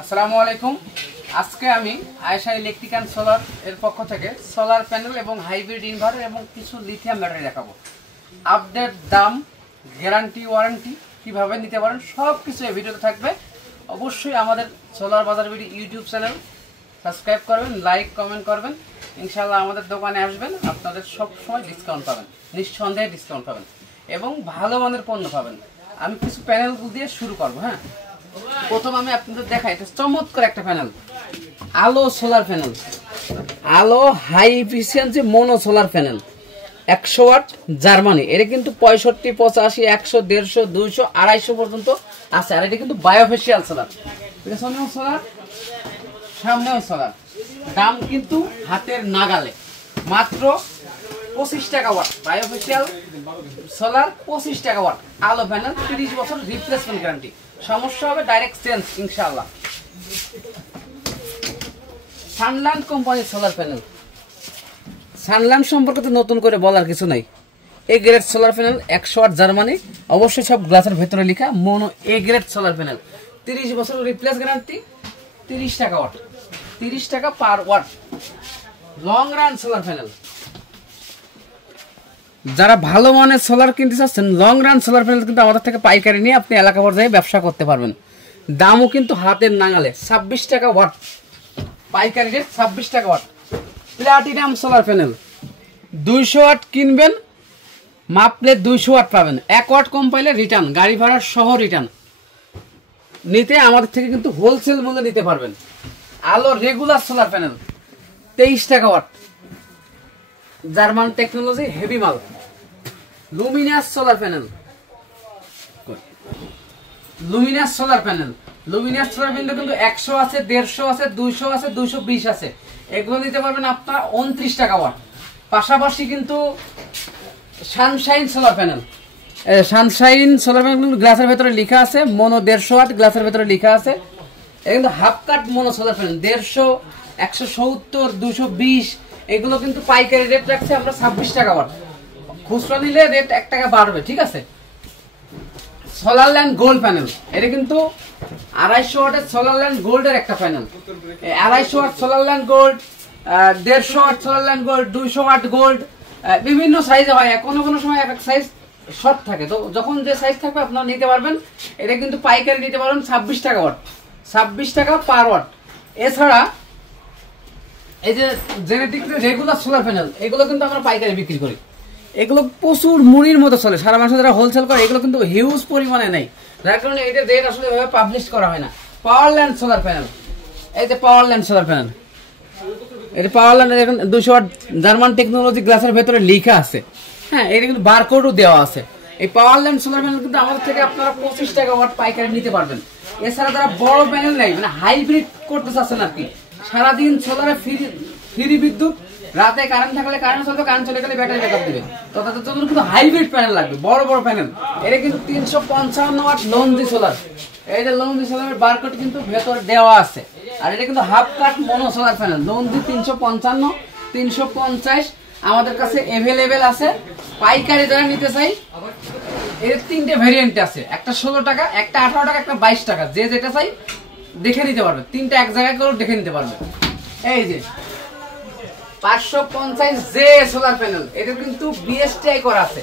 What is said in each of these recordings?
আসসালামু আলাইকুম। আজকে আমি আয়েশা ইলেকট্রিক অ্যান্ড সোলার এর পক্ষ থেকে সোলার প্যানেল এবং হাইব্রিড ইনভার্টার এবং কিছু লিথিয়াম ব্যাটারি দেখাবো। আপডেট, দাম, গ্যারান্টি, ওয়ারেন্টি কীভাবে নিতে পারেন সব কিছু এই ভিডিওতে থাকবে। অবশ্যই আমাদের সোলার বাজার বিডি ইউটিউব চ্যানেল সাবস্ক্রাইব করবেন, লাইক কমেন্ট করবেন। ইনশাআল্লাহ আমাদের দোকানে আসবেন, আপনাদের সব সময় ডিসকাউন্ট পাবেন, নিঃসন্দেহে ডিসকাউন্ট পাবেন এবং ভালো মানের পণ্য পাবেন। আমি কিছু প্যানেলগুলো দিয়ে শুরু করবো। হ্যাঁ, প্রথম আমি আপনাদের দেখাই চমৎকার একটা প্যানেল, আলো সোলার প্যানেল, আলো high efficiency mono solar panel 100 watt Germany. এটা কিন্তু 65, 85, 100, 150, 200, 250 পর্যন্ত আছে। আর এটা কিন্তু বায়োফেশিয়াল সোলার, পেছনেও সোলার, সামনেও সোলার। দাম কিন্তু হাতের নাগালে, মাত্র 25 টাকা ওয়াট। বায়োফেশিয়াল সোলার 25 টাকা ওয়াট। আলো প্যানেল 30 বছর রিপ্লেসমেন্ট গ্যারান্টি, সমস্যা হবে ডাইরেক্ট চেঞ্জ ইনশাআল্লাহ। সানল্যান্ড কোম্পানির সোলার প্যানেল। সানল্যান্ড সম্পর্কে তো নতুন করে বলার কিছু নাই। A grade solar panel 100 watt Germany, অবশ্যই সব গ্লাসের ভেতরে লেখা mono A grade solar panel. 30 বছর রিপ্লেস গ্যারান্টি, 30 টাকা ওয়াট, 30 টাকা per watt. Long run solar panel, যারা ভালো মানের সোলার কিনতে চাচ্ছেন, লং রান সোলার প্যানেল কিন্তু আমাদের থেকে পাইকারি নিয়ে আপনি এলাকা পর্যায়ে ব্যবসা করতে পারবেন। দামও কিন্তু হাতের নাগালে, 26 টাকা ওয়াট, পাইকারি রেট 26 টাকা watt. Platinum solar panel 200 watt কিনবেন, মাপলে 200 ওয়াট পাবেন। 1 ওয়াট কম পাইলে রিটার্ন, গাড়ি ভাড়া সহ রিটার্ন। নিতে আমাদের থেকে কিন্তু হোলসেল মূল্যে নিতে পারবেন। আলো রেগুলার সোলার প্যানেল 23 টাকা ওয়াট, জার্মান টেকনোলজি, হেভি মাল। Luminous solar panel, Luminous solar panel, Luminous solar panel কিন্তু 100 আছে, 150 আছে, 200 আছে, 220 আছে। এগুলো নিতে পারবেন আপনার 29 টাকা ওয়াট। পাশাপাশি কিন্তু Sunshine solar panel, Sunshine solar panel কিন্তু গ্লাসের ভেতরে লেখা আছে মোনো 150 ওয়াট, গ্লাসের ভেতরে লেখা আছে। এটা কিন্তু হাফ কাট মোনো সোলার প্যানেল 150, 170, 220। এগুলো কিন্তু পাইকারি রেট রাখছে আমরা 26 টাকা ওয়াট। খুচরা নিলে রেট 1 টাকা বাড়বে, ঠিক আছে। সোলারল্যান্ড গোল্ড প্যানেল, এটা কিন্তু 250 ওয়াটের সোলারল্যান্ড গোল্ডের একটা panel. 250 watt Solarland gold, 150 watt Solarland gold, 200 watt gold, বিভিন্ন সাইজে হয়। কোনো কোনো সময় এক সাইজ শর্ট থাকে, তো যখন যে সাইজ থাকবে আপনারা নিতে পারবেন। এটা কিন্তু পাইকারি নিতে পারবেন 26 টাকা ওয়াট, 26 টাকা পার ওয়াট। এছাড়া এই যে জেনেটিক রেগুলার সোলার প্যানেল, এগুলো কিন্তু আমরা পাইকারি বিক্রি করি। এগুলো প্রচুর মুড়ির মতো চলে, সারা মাসে যারা হোলসেল করে এগুলো কিন্তু হিউজ পরিমাণে নেই, যার কারণে এটা রেট আসলে এভাবে পাবলিশ করা হয় না। পাওয়ারল্যান্ড সোলার প্যানেল, এই যে পাওয়ারল্যান্ড সোলার প্যানেল, এটা পাওয়ারল্যান্ড 200 ওয়াট জার্মান টেকনোলজি, গ্লাসের ভেতরে লেখা আছে। হ্যাঁ, এটা কিন্তু বারকোডও দেওয়া আছে। এই পাওয়ারল্যান্ড সোলার প্যানেল কিন্তু আমাদের থেকে আপনারা 25 টাকা ওয়াট পাইকারি নিতে পারবেন। এছাড়া যারা বড় প্যানেল নেই, মানে হাইব্রিড করতে চাচ্ছেন আর কি, সারাদিন সোলারে ফ্রি বিদ্যুৎ, রাতে কারেন্ট থাকলে কারেন্ট চলবে, কারেন্ট চলে গেলে ব্যাটারি ব্যাকআপ দিবে, তো তাদের জন্য কিন্তু হাইব্রিড প্যানেল লাগবে, বড় বড় প্যানেল। এটা কিন্তু 355 ওয়াট লঞ্জি সোলার। এই যে লঞ্জি সোলারের বারকোড কিন্তু ভেতরে দেওয়া আছে। আর এটা কিন্তু হাফ কাট মোনো সোলার প্যানেল, লঞ্জি 355, 350 আমাদের কাছে অ্যাভেলেবেল আছে। পাইকারি যারা নিতে চাই, এর 3টে ভেরিয়েন্ট আছে, একটা 16 টাকা, একটা 18 টাকা, একটা 22 টাকা। যে যেটা চাই দেখে নিতে পারবে, 3টা এক জায়গায় করে দেখে নিতে পারবে। এই যে 550 জে সোলার প্যানেল, এটা কিন্তু বিএসটিআই করা আছে।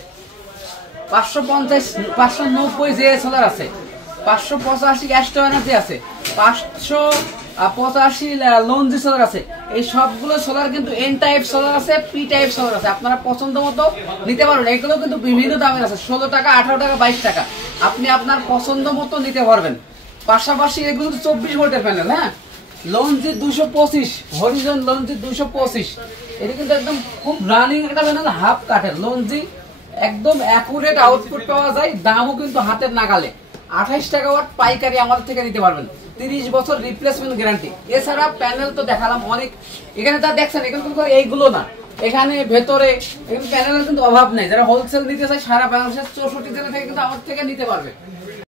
550, 590 জে সোলার আছে, 585 অ্যাস্ট্রো এনার্জি আছে, 585 লঞ্জি সোলার আছে। এই সবগুলো সোলার কিন্তু এন টাইপ সোলার আছে, পি টাইপ সোলার আছে, আপনারা পছন্দ মতো নিতে পারবেন। এগুলো কিন্তু বিভিন্ন দামের আছে, 16 টাকা, 18 টাকা, 22 টাকা, আপনি আপনার পছন্দ মতো নিতে পারবেন। পাশাপাশি এগুলো 24 ভোল্টের প্যানেল। হ্যাঁ, লঞ্জি 225, হরিজন লঞ্জি 225, এটা কিন্তু একদম খুব রানিং একটা প্যানেল, হাফ কাঠের লঞ্জি, একদম অ্যাকুরেট আউটপুট পাওয়া যায়। দামও কিন্তু হাতের নাগালে, 28 টাকা ওয়াট পাইকারি আমাদের থেকে নিতে পারবেন, 30 বছর রিপ্লেসমেন্ট গ্যারান্টি। এছাড়া প্যানেল তো দেখালাম অনেক, এখানে যা দেখছেন এখানে কিন্তু এইগুলো না, এখানে ভেতরে প্যানেলের কিন্তু অভাব নেই। যারা হোলসেল নিতে চায় সারা বাংলাদেশের 64 জেলা থেকে কিন্তু আমাদের থেকে নিতে পারবে।